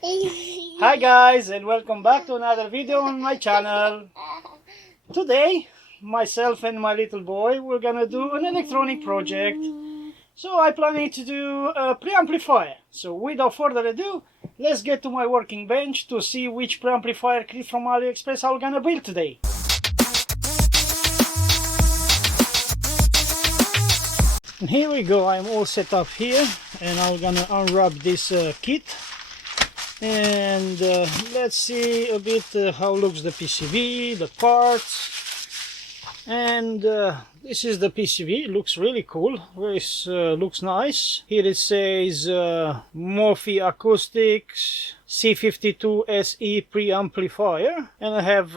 Hi guys, and welcome back to another video on my channel. Today, myself and my little boy, we're gonna do an electronic project. So I'm planning to do a preamplifier. So without further ado, let's get to my working bench to see which preamplifier kit from AliExpress I'm gonna build today. And here we go, I'm all set up here and I'm gonna unwrap this kit. And let's see a bit how looks the PCB, the parts. And this is the PCB. It looks really cool. Looks nice. Here it says Morphy Acoustics C52SE preamplifier, and I have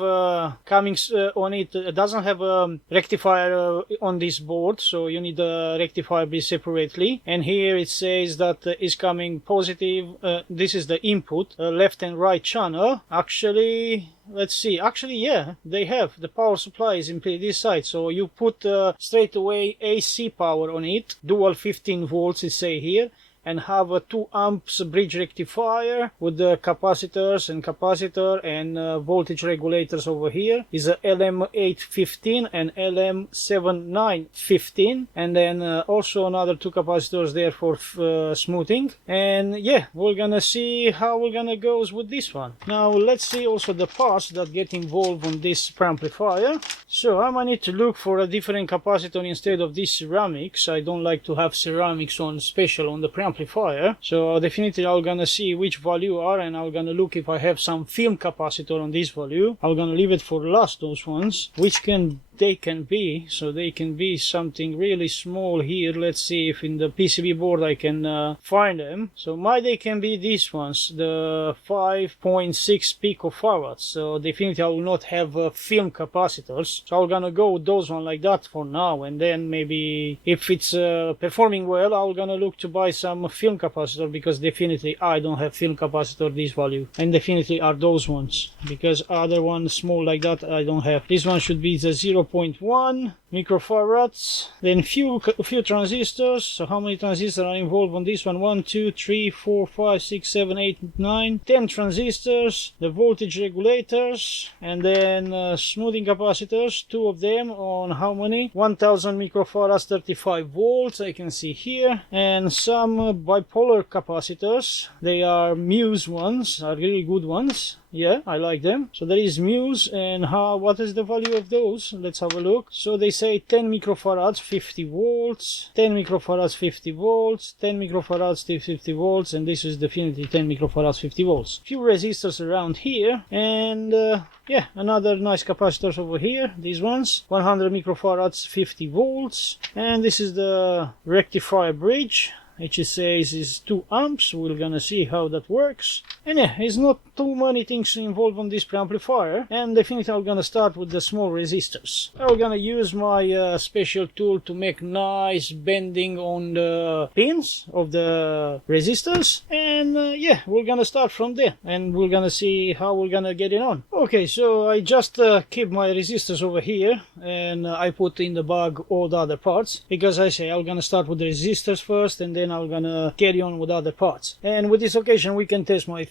coming on it. It doesn't have a rectifier on this board, so you need a rectifier be separately. And here it says that is coming positive. This is the input, left and right channel. Actually, let's see. Actually, yeah, they have the power supply is in this side, so you put straight away AC power on it, dual 15 volts it say here, and have a 2 amps bridge rectifier with the capacitors and capacitor and voltage regulators over here. Is a LM815 and LM7915, and then also another 2 capacitors there for smoothing. And yeah, we're gonna see how we're gonna go with this one. Now let's see also the parts that get involved on this preamplifier. So I might need to look for a different capacitor instead of these ceramics. I don't like to have ceramics on special on the preamplifier. So definitely I'm gonna see which value are, and I'm gonna look if I have some film capacitor on this value. I'm gonna leave it for last, those ones, which they can be. So they can be something really small here. Let's see if in the PCB board I can find them. So they can be these ones, the 5.6 picofarads. So definitely I will not have film capacitors. So I'm gonna go with those one like that for now, and then maybe if it's performing well, I'm gonna look to buy some film capacitor, because definitely I don't have film capacitor this value, and definitely are those ones, because other ones small like that I don't have. This one should be the 0.1 microfarads, then few transistors. So how many transistors are involved on this one? 1, 2, 3, 4, 5, 6, 7, 8, 9, 10 transistors, the voltage regulators, and then smoothing capacitors, 2 of them on how many? 1000 microfarads, 35 volts I can see here, and some bipolar capacitors. They are Muse ones, are really good ones. Yeah, I like them. So there is Muse, and what is the value of those? Let's have a look. So they say 10 microfarads 50 volts, 10 microfarads 50 volts, 10 microfarads 50 volts, and this is definitely 10 microfarads 50 volts. Few resistors around here, and yeah, another nice capacitors over here. These ones 100 microfarads 50 volts, and this is the rectifier bridge, which it says is 2 amps. We're gonna see how that works. And yeah, it's not too many things involved on this preamplifier, and definitely I'm gonna start with the small resistors. I'm gonna use my special tool to make nice bending on the pins of the resistors, and yeah, we're gonna start from there, and we're gonna see how we're gonna get it on. Okay, so I just keep my resistors over here, and I put in the bag all the other parts, because I say I'm gonna start with the resistors first, and then I'm gonna carry on with other parts. And with this occasion we can test my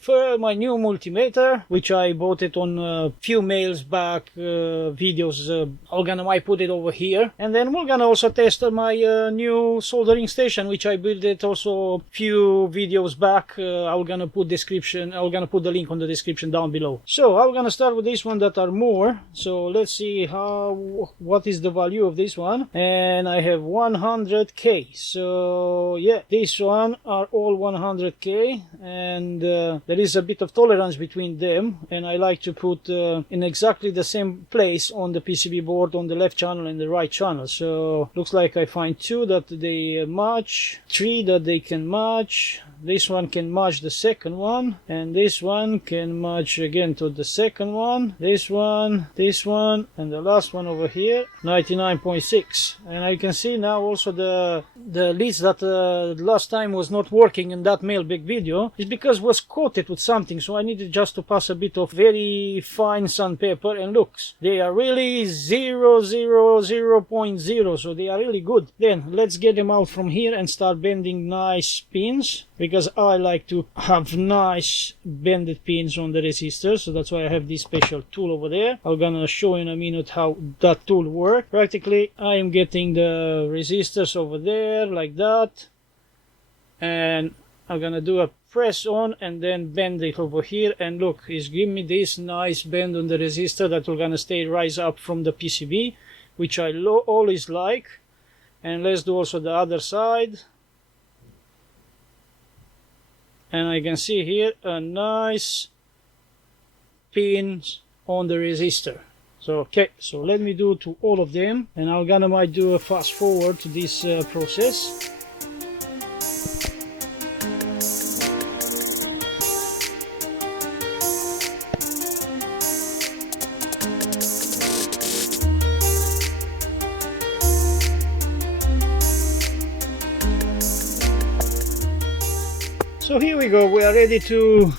new multimeter, which I bought it on a few mails back videos. I put it over here, and then we're gonna also test my new soldering station, which I built it also a few videos back. I'm gonna put the link on the description down below. So I'm gonna start with this one that are more. So let's see what is the value of this one, and I have 100k. So yeah, this one are all 100k, and there is a bit of tolerance between them, and I like to put in exactly the same place on the PCB board, on the left channel and the right channel. So looks like I find 2 that they match, 3 that they can match. This one can match the second one, and this one can match again to the second one, this one, and the last one over here 99.6. And I can see now also the leads that last time was not working in that mailbag video is because it was coated with something, so I needed just to pass a bit of very fine sandpaper, and looks, they are really 0.0, so they are really good. Then let's get them out from here and start bending nice pins, because I like to have nice bended pins on the resistor, so that's why I have this special tool over there. I'm gonna show in a minute how that tool works. Practically I am getting the resistors over there like that, and I'm gonna do a press on and then bend it over here, and look, it's giving me this nice bend on the resistor that will gonna stay rise up from the PCB, which I always like. And let's do also the other side. And I can see here a nice pins on the resistor. So okay, so let me do to all of them, and I'm gonna might do a fast forward to this process. So here we go, we are ready to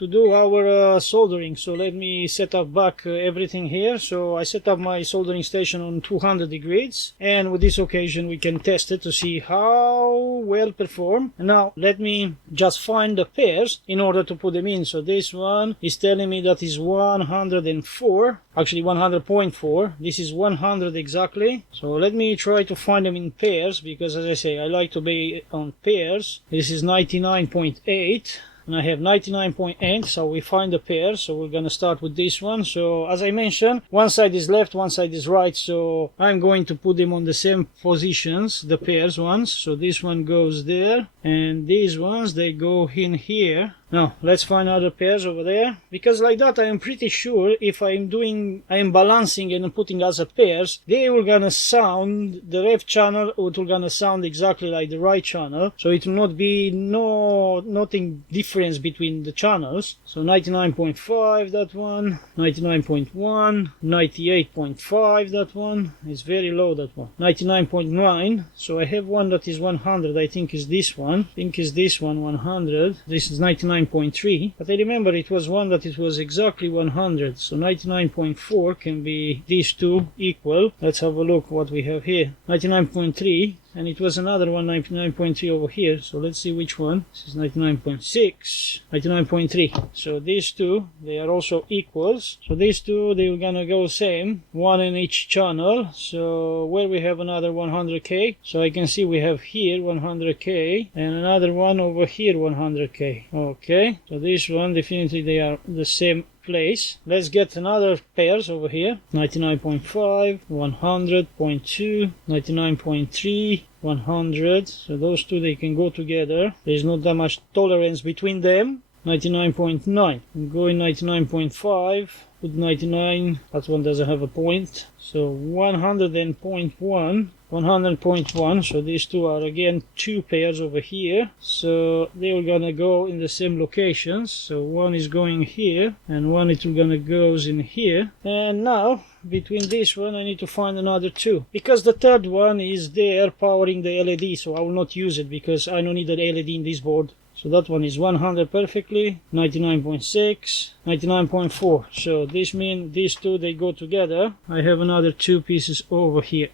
do our soldering. So let me set up back everything here. So I set up my soldering station on 200 degrees, and with this occasion we can test it to see how well perform. Now let me just find the pairs in order to put them in. So this one is telling me that is 104, actually 100.4. This is 100 exactly. So let me try to find them in pairs, because as I say, I like to be on pairs. This is 99.8. and I have 99.8, so we find the pair. So we're gonna start with this one. So as I mentioned, one side is left, one side is right, so I'm going to put them on the same positions, the pairs ones. So this one goes there, and these ones, they go in here. Now let's find other pairs over there, because like that I am pretty sure if I am balancing and putting as a pairs, they will gonna sound, the left channel it will gonna sound exactly like the right channel, so it will not be nothing difference between the channels. So 99.5 that one, 99.1, 98.5 that one is very low, that one 99.9. so I have one that is 100, I think is this one, 100. This is 99.3, but I remember it was one that it was exactly 100, so 99.4 can be these two equal. Let's have a look what we have here, 99.3, and it was another one, 99.3 over here. So let's see which one. This is 99.6, 99.3. So these two, they are also equals. So these two, they are gonna go same, one in each channel. So where we have another 100k, so I can see we have here 100k and another one over here 100k. Okay, so this one definitely they are the same place. Let's get another pairs over here, 99.5, 100.2, 99.3, 100. So those two, they can go together. There's not that much tolerance between them. 99.9, I'm going 99.5 with 99, that one doesn't have a point. So 100.1, so these two are again two pairs over here, so they are gonna go in the same locations. So one is going here and one is gonna goes in here. And now between this one I need to find another two, because the third one is there powering the LED, so I will not use it because I don't need an LED in this board. So that one is 100 perfectly, 99.6, 99.4. So this means these two, they go together. I have another two pieces over here.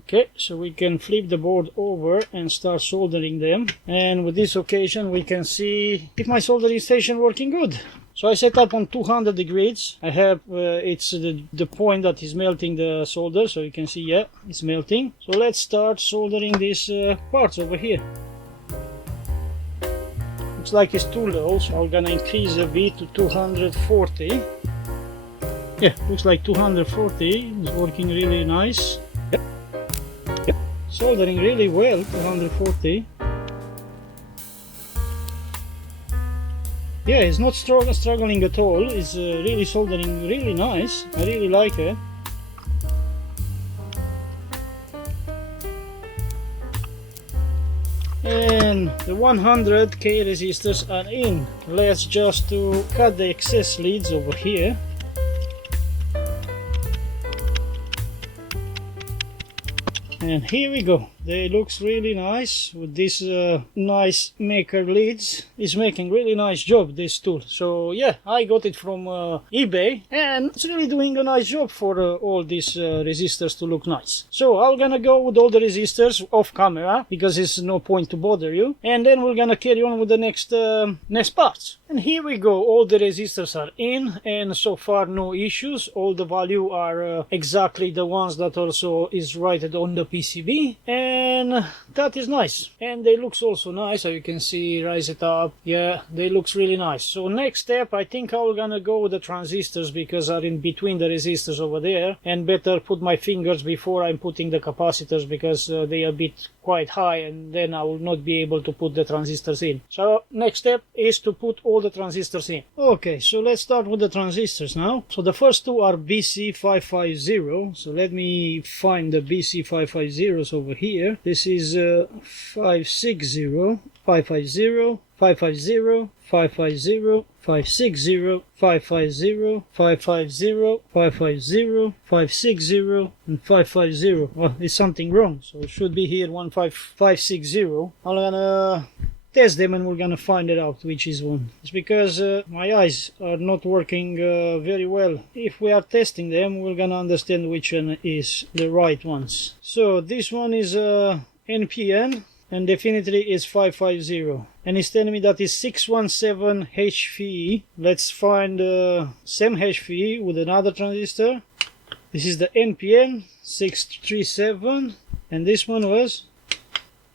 Okay, so we can flip the board over and start soldering them. And with this occasion we can see if my soldering station working good. So I set up on 200 degrees. I have it's the point that is melting the solder, so you can see, yeah, it's melting. So let's start soldering these parts over here. Looks like it's too low, so I'm gonna increase a bit to 240. Yeah, looks like 240 is working really nice. Yep. Yep. Soldering really well, 240. Yeah, it's not struggling at all. It's really soldering really nice. I really like it. And the 100k resistors are in. Let's just to cut the excess leads over here. And here we go. they looks really nice with this nice maker leads. It's making really nice job, this tool. So yeah, I got it from eBay, and it's really doing a nice job for all these resistors to look nice. So I'm gonna go with all the resistors off camera because it's no point to bother you, and then we're gonna carry on with the next parts. And here we go, all the resistors are in, and so far no issues. All the value are exactly the ones that also is rated on the PCB, and that is nice. And they looks also nice, so you can see, rise it up. Yeah, they looks really nice. So next step, I think I'm gonna go with the transistors because are in between the resistors over there, and better put my fingers before I'm putting the capacitors because they are a bit quite high, and then I will not be able to put the transistors in. So next step is to put all the transistors in. Okay, so let's start with the transistors now. So the first two are BC550. So let me find the BC550s over here. This is 560, 550, 550, 550, 560, 550, 550, 550, 560, and 550. Well, there's something wrong, so it should be here 15560. I'm gonna test them and we're gonna find it out which is one. It's because my eyes are not working very well. If we are testing them, we're gonna understand which one is the right ones. So this one is NPN, and definitely is 550, and it's telling me that is 617 HVE. Let's find same HVE with another transistor. This is the NPN 637, and this one was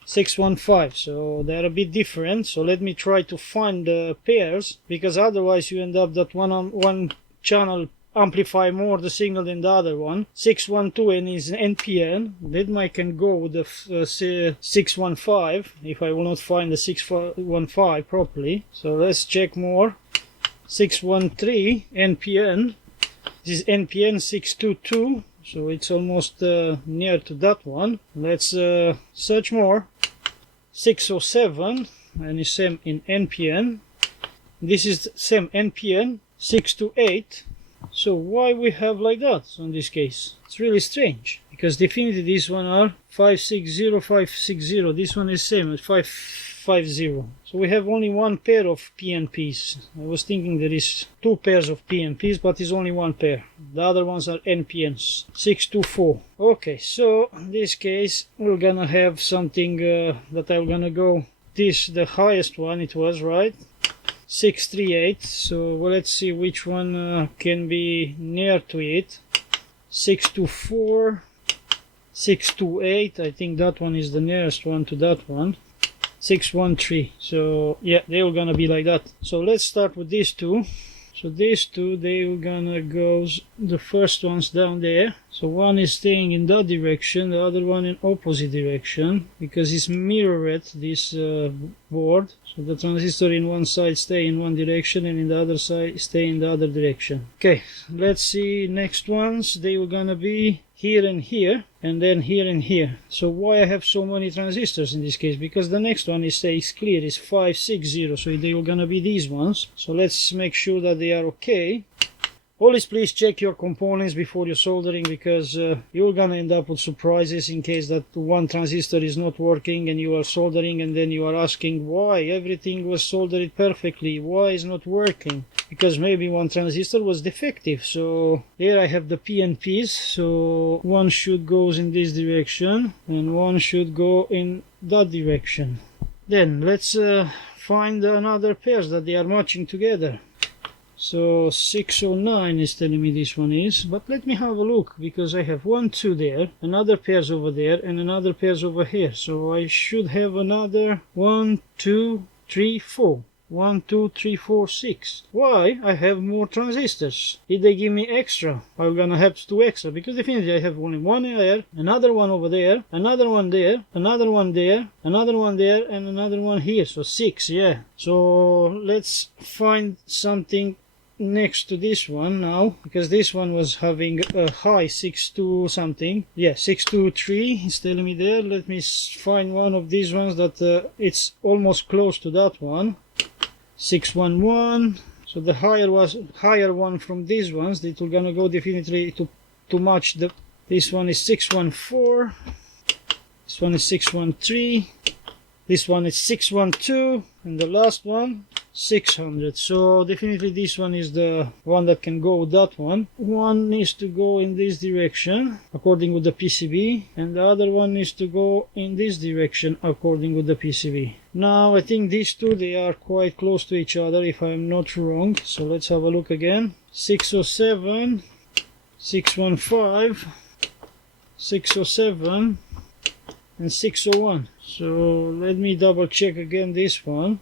615, so they're a bit different. So let me try to find the pairs, because otherwise you end up that one channel amplify more the signal than the other one. 612 and is NPN. Then I can go with the 615 if I will not find the 615 properly. So let's check more. 613 NPN. This is NPN 622, so it's almost near to that one. Let's search more. 607, and it's same in NPN. This is same NPN 628. So why we have like that in this case? It's really strange, because definitely this one are 560, 560. This one is same as 550. So we have only one pair of PNPs. I was thinking there is two pairs of PNPs, but it's only one pair. The other ones are NPNs. 624. Okay, so in this case we're gonna have something that I'm gonna go. This the highest one it was, right? 638. So well, let's see which one can be near to it. 624, 628. I think that one is the nearest one to that one. 613. So yeah, they were gonna be like that. So let's start with these two. So these two, they were gonna go, the first one's down there. So one is staying in that direction, the other one in opposite direction, because it's mirrored, this board. So the transistor in one side stay in one direction, and in the other side stay in the other direction. Okay, let's see next ones. They were gonna be here and here, and then here and here. So why I have so many transistors in this case? Because the next one is stays clear, is 560, so they were gonna be these ones. So let's make sure that they are okay. Always please check your components before you're soldering, because you're gonna end up with surprises in case that one transistor is not working and you are soldering, and then you are asking why everything was soldered perfectly, why is not working? Because maybe one transistor was defective. So here I have the PNPs, so one should go in this direction and one should go in that direction. Then let's find another pairs that they are matching together. So 609 is telling me this one is, but let me have a look, because I have 1, 2 there, another pairs over there, and another pairs over here. So I should have another 1, 2, 3, 4. 1, 2, 3, 4, 6. Why I have more transistors? Did they give me extra? I'm gonna have 2 extra, because definitely I have only one there, another one over there, another one there, another one there, another one there, and another one here. So 6, yeah. So let's find something next to this one now, because this one was having a high 6.2 something. Yeah, 6.23 is telling me there. Let me find one of these ones that it's almost close to that one. 611. So the higher one from these ones, it will gonna go definitely to match the. This one is 614. This one is 613. This one is 612, and the last one 600. So definitely this one is the one that can go with that one. One needs to go in this direction according with the PCB, and the other one needs to go in this direction according with the PCB. Now I think these two, they are quite close to each other if I'm not wrong. So let's have a look again. 607, 615, 607 and 601. So let me double check again this one.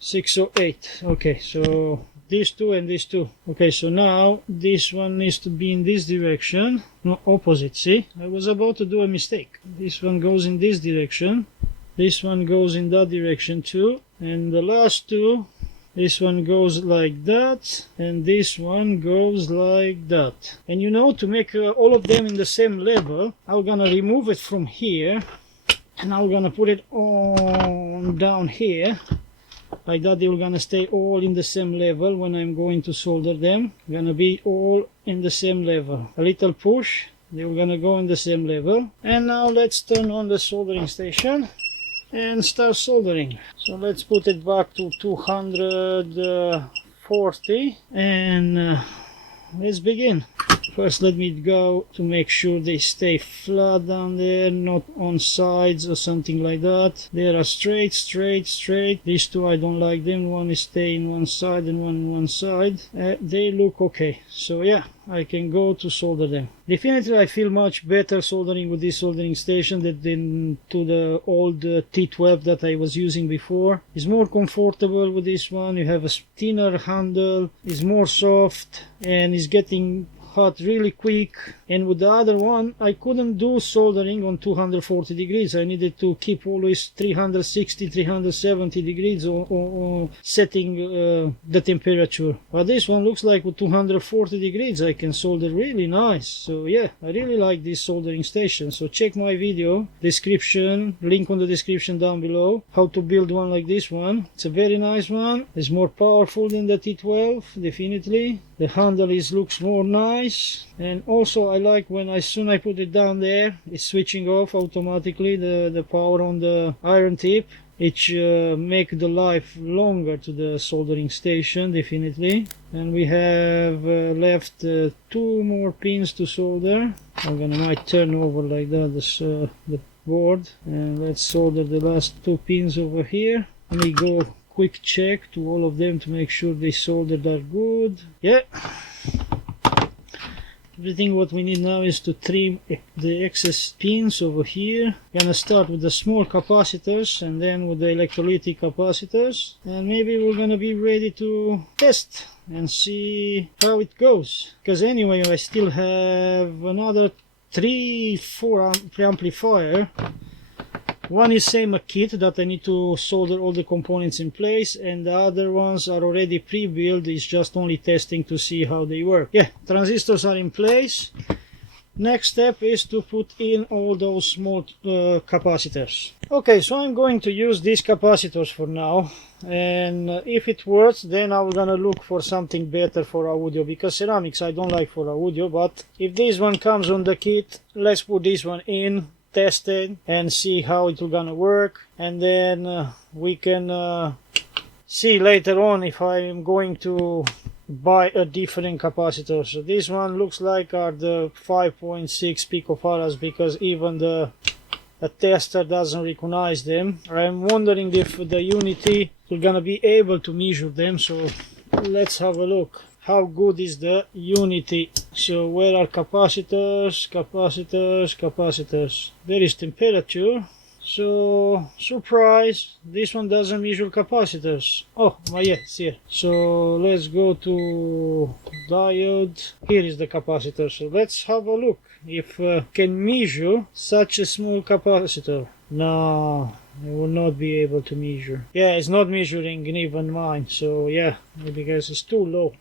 608. Okay, so these two and these two. Okay, so now this one needs to be in this direction, no, opposite. See, I was about to do a mistake. This one goes in this direction, this one goes in that direction too, and the last two, this one goes like that, and this one goes like that. And you know, to make all of them in the same level, I'm gonna remove it from here, and I'm gonna put it on down here. Like that, they are gonna stay all in the same level when I'm going to solder them. Gonna be all in the same level. A little push, they are gonna go in the same level. And now let's turn on the soldering station and start soldering. So let's put it back to 240 and let's begin. First, let me go to make sure they stay flat down there, not on sides or something like that. They are straight, straight, straight. These two, I don't like them. One is staying one side and one on one side. They look okay. So yeah, I can go to solder them. Definitely, I feel much better soldering with this soldering station than to the old T12 that I was using before. It's more comfortable with this one. You have a thinner handle. It's more soft and it's getting hot really quick. And with the other one, I couldn't do soldering on 240 degrees. I needed to keep always 360, 370 degrees or setting the temperature. But this one looks like with 240 degrees I can solder really nice. So yeah, I really like this soldering station. So check my video description, link on the description down below, how to build one like this one. It's a very nice one. It's more powerful than the T12, definitely. The handle looks more nice, and also I like when as soon I put it down there, it's switching off automatically the power on the iron tip. It make the life longer to the soldering station, definitely. And we have left 2 more pins to solder. I'm gonna might turn over like that the board, and let's solder the last 2 pins over here. Let me go quick check to all of them to make sure they soldered are good. Yeah, everything what we need now is to trim the excess pins over here. Gonna start with the small capacitors and then with the electrolytic capacitors, and maybe we're gonna be ready to test and see how it goes, because anyway I still have another 3-4 amplifier. One is same a kit that I need to solder all the components in place, and the other ones are already pre-built. It's just only testing to see how they work. Yeah, transistors are in place. Next step is to put in all those small capacitors. Okay, so I'm going to use these capacitors for now, and if it works then I'm gonna look for something better for audio, because ceramics I don't like for audio. But if this one comes on the kit, let's put this one in, test it and see how it will gonna work, and then we can see later on if I am going to buy a different capacitor. So this one looks like are the 5.6 picofarads, because even the tester doesn't recognize them. I'm wondering if the Unity is gonna be able to measure them, so let's have a look. How good is the Unity? So where are capacitors, capacitors, capacitors? There is temperature. So surprise, this one doesn't measure capacitors. Oh, yeah, it's here. So let's go to diode. Here is the capacitor. So let's have a look if can measure such a small capacitor. No, I will not be able to measure. Yeah, it's not measuring even mine. So yeah, because it's too low.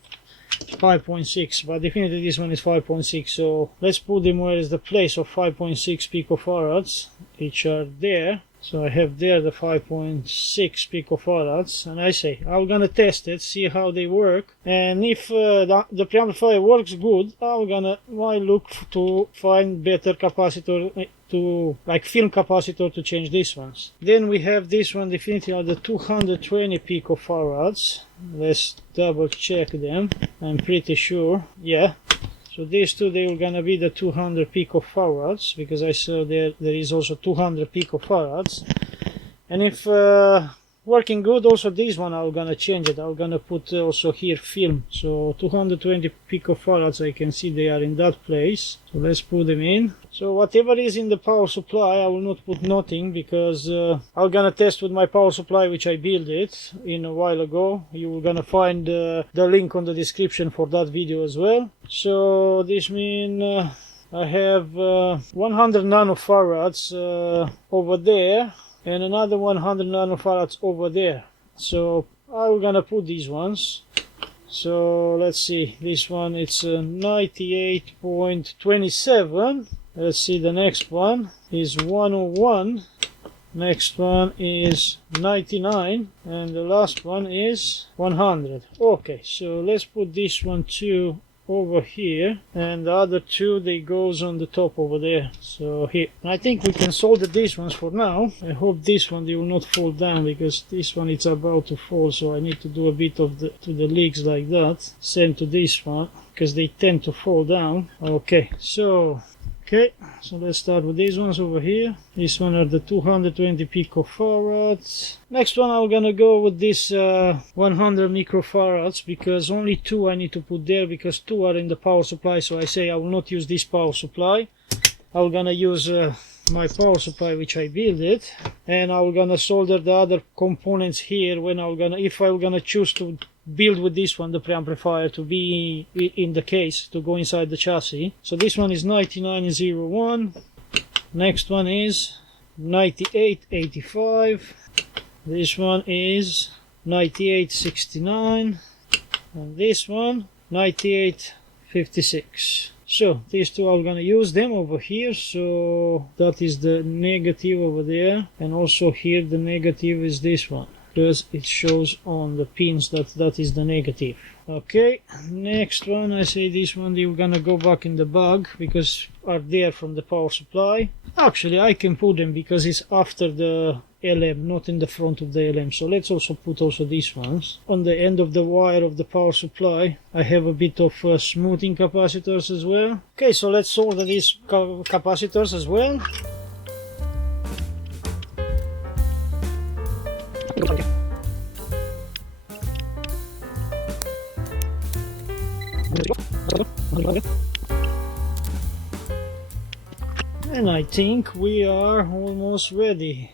5.6, but definitely this one is 5.6. So let's put them where is the place of 5.6 picofarads, which are there. So I have there the 5.6 picofarads, and I say I'm gonna test it, see how they work, and if the preamplifier works good, might look to find better capacitor to like film capacitor to change these ones. Then we have this one definitely the 220 picofarads. Let's double check them. I'm pretty sure, yeah. So these two, they were gonna be the 200 picofarads, because I saw there is also 200 picofarads. And if working good, also this one I'm gonna change it. I'm gonna put also here film. So 220 picofarads, I can see they are in that place. So let's put them in. So whatever is in the power supply, I will not put nothing, because I'm gonna test with my power supply, which I built it in a while ago. You will gonna find the link on the description for that video as well. So this means I have 100 nanofarads over there, and another 100 nanofarads over there. So I'm gonna put these ones. So let's see, this one it's 98.27. Let's see, the next one is 101. Next one is 99, and the last one is 100. Okay, so let's put this one too over here, and the other two, they goes on the top over there. So here, I think we can solder these ones for now. I hope this one they will not fall down, because this one it's about to fall, so I need to do a bit of the legs like that. Same to this one, because they tend to fall down. Okay, so let's start with these ones over here. This one are the 220 picofarads. Next one I'm gonna go with this 100 microfarads, because only two I need to put there, because two are in the power supply. So I say I will not use this power supply. I'm gonna use my power supply, which I built it, and I'm gonna solder the other components here when if I'm gonna choose to build with this one the preamplifier to be in the case, to go inside the chassis. So this one is 9901. Next one is 9885. This one is 9869, and this one 9856. So these two I'm gonna use them over here. So that is the negative over there, and also here the negative is this one, because it shows on the pins that is the negative. Okay, next one, I say this one they're gonna go back in the bag, because are there from the power supply. Actually I can put them because it's after the LM, not in the front of the LM. So let's also put these ones. On the end of the wire of the power supply I have a bit of smoothing capacitors as well. Okay, so let's solder these capacitors as well. And I think we are almost ready.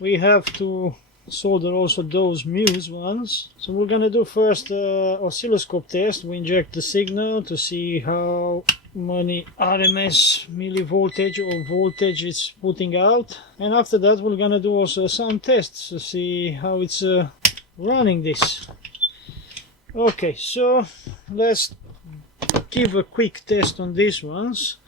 We have to solder also those muse ones. So we're gonna do first oscilloscope test. We inject the signal to see how many RMS millivoltage or voltage it's putting out, and after that we're gonna do also some tests to see how it's running this. Okay, so let's give a quick test on these ones.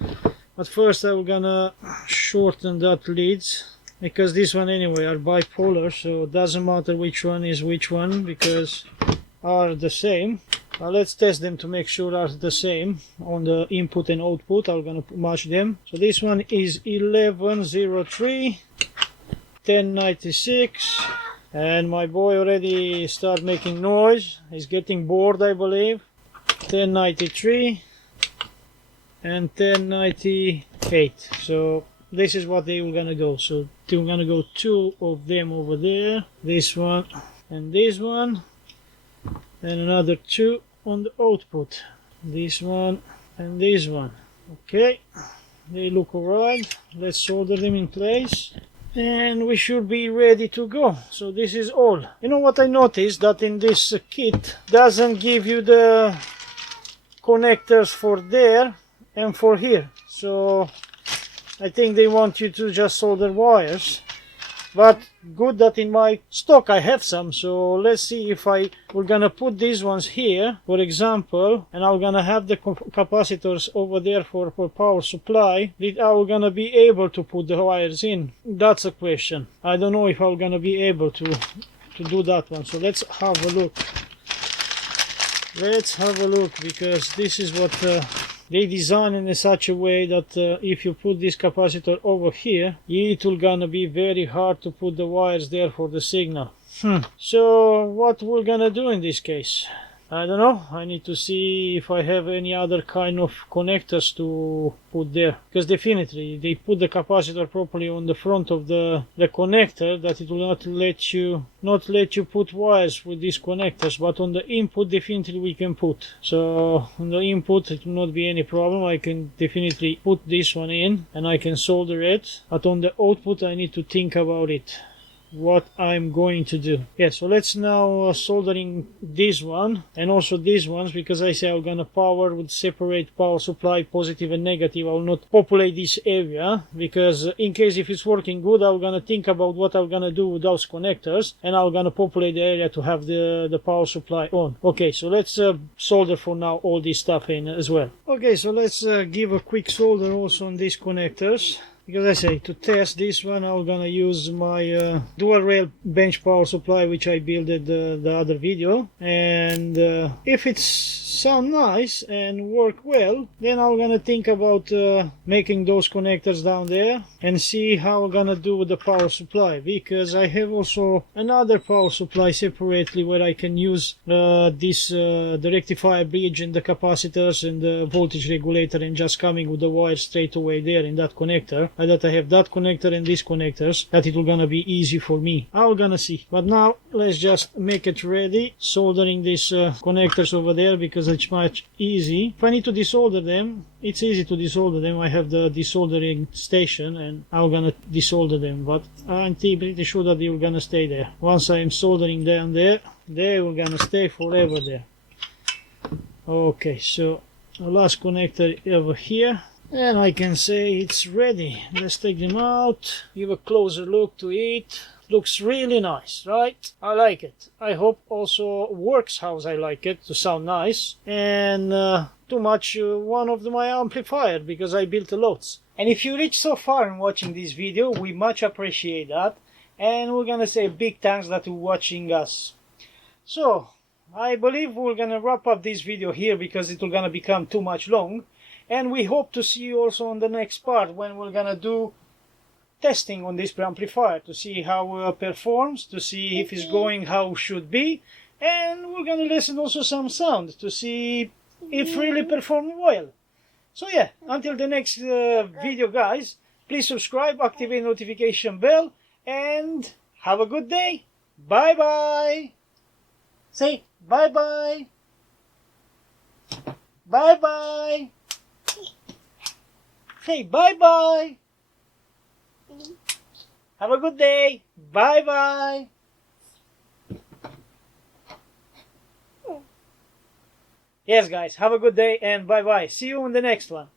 But first I'm gonna shorten that leads, because this one anyway are bipolar, so it doesn't matter which one is which one, because are the same. Let's test them to make sure are the same on the input and output. I'm gonna match them. So this one is 1103, 1096, and my boy already start making noise. He's getting bored, I believe. 1093 and 1098. So this is what they were gonna go. So we're gonna go two of them over there, this one and this one, and another two on the output, this one and this one. Okay, they look alright. Let's solder them in place and we should be ready to go. So this is all. You know what I noticed, that in this kit doesn't give you the connectors for there and for here. So I think they want you to just solder wires. but good that in my stock I have some. So let's see if we're gonna put these ones here, for example, and I'm gonna have the capacitors over there for power supply. Are we gonna be able to put the wires in? That's a question. I don't know if I'm gonna be able to do that one. So let's have a look. Let's have a look, because this is what they design in such a way that if you put this capacitor over here, it will gonna be very hard to put the wires there for the signal. So what we're gonna do in this case? I don't know. I need to see if I have any other kind of connectors to put there, because definitely they put the capacitor properly on the front of the connector, that it will not let you put wires with these connectors, but on the input definitely we can put. So on the input it will not be any problem. I can definitely put this one in and I can solder it, but on the output I need to think about it, what I'm going to do. Yeah, so let's now soldering this one and also these ones, because I say I'm gonna power with separate power supply, positive and negative. I will not populate this area, because in case if it's working good, I'm gonna think about what I'm gonna do with those connectors, and I'm gonna populate the area to have the power supply on. Okay, so let's solder for now all this stuff in as well. Okay, so let's give a quick solder also on these connectors. Because I say, to test this one, I'm gonna use my dual rail bench power supply, which I built at the other video. And if it's sound nice and work well, then I'm gonna think about making those connectors down there and see how I'm gonna do with the power supply. Because I have also another power supply separately where I can use the rectifier bridge and the capacitors and the voltage regulator, and just coming with the wire straight away there in that connector. That I have that connector and these connectors, that it will gonna be easy for me. I'm gonna see. But now let's just make it ready, soldering these connectors over there, because it's much easy. If I need to desolder them, it's easy to desolder them. I have the desoldering station and I'm gonna desolder them, but I'm pretty sure that they will gonna stay there. Once I'm soldering down there, they will gonna stay forever there. Okay, so the last connector over here, and I can say it's ready. Let's take them out, give a closer look to it. Looks really nice, right? I like it. I hope also works how I like it, to sound nice. And too much one of my amplifier, because I built a lots. And if you reach so far in watching this video, we much appreciate that. And we're gonna say big thanks that you're watching us. So I believe we're gonna wrap up this video here, because it will gonna become too much long. And we hope to see you also on the next part, when we're gonna do testing on this preamplifier to see how it performs, to see if it's going how it should be, and we're gonna listen also some sound to see if really performed well. So yeah, until the next video, guys, please subscribe, activate notification bell, and have a good day. Bye bye. Say bye bye. Bye bye. Say bye bye. Have a good day. Bye bye. Yes, guys, have a good day and bye bye. See you in the next one.